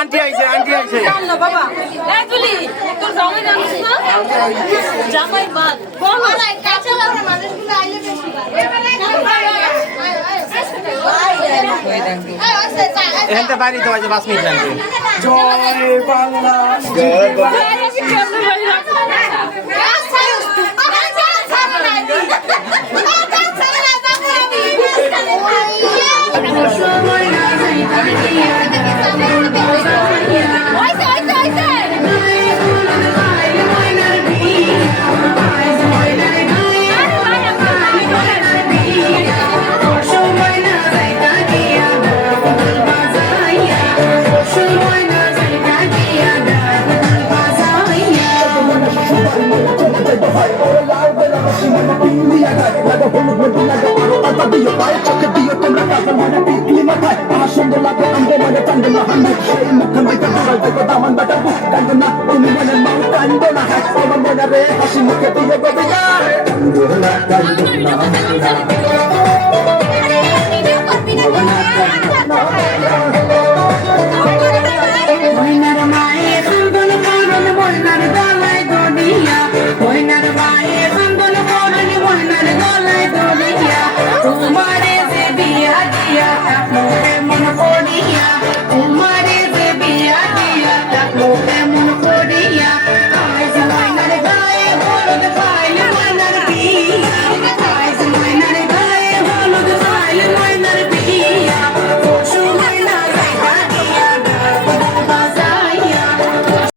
Aunty আইছে বাবা তোর জামাই জানিস না জামাই বাদ বল কাছে লাগা মানুষগুলো আইলে বেশি এখানটা বাইরে তো আছে 5 মিনিট লাগবে জয় বাংলা জয় Bangla Hãy subscribe cho kênh Ghiền Mì Gõ để không bỏ lỡ những video hấp dẫn.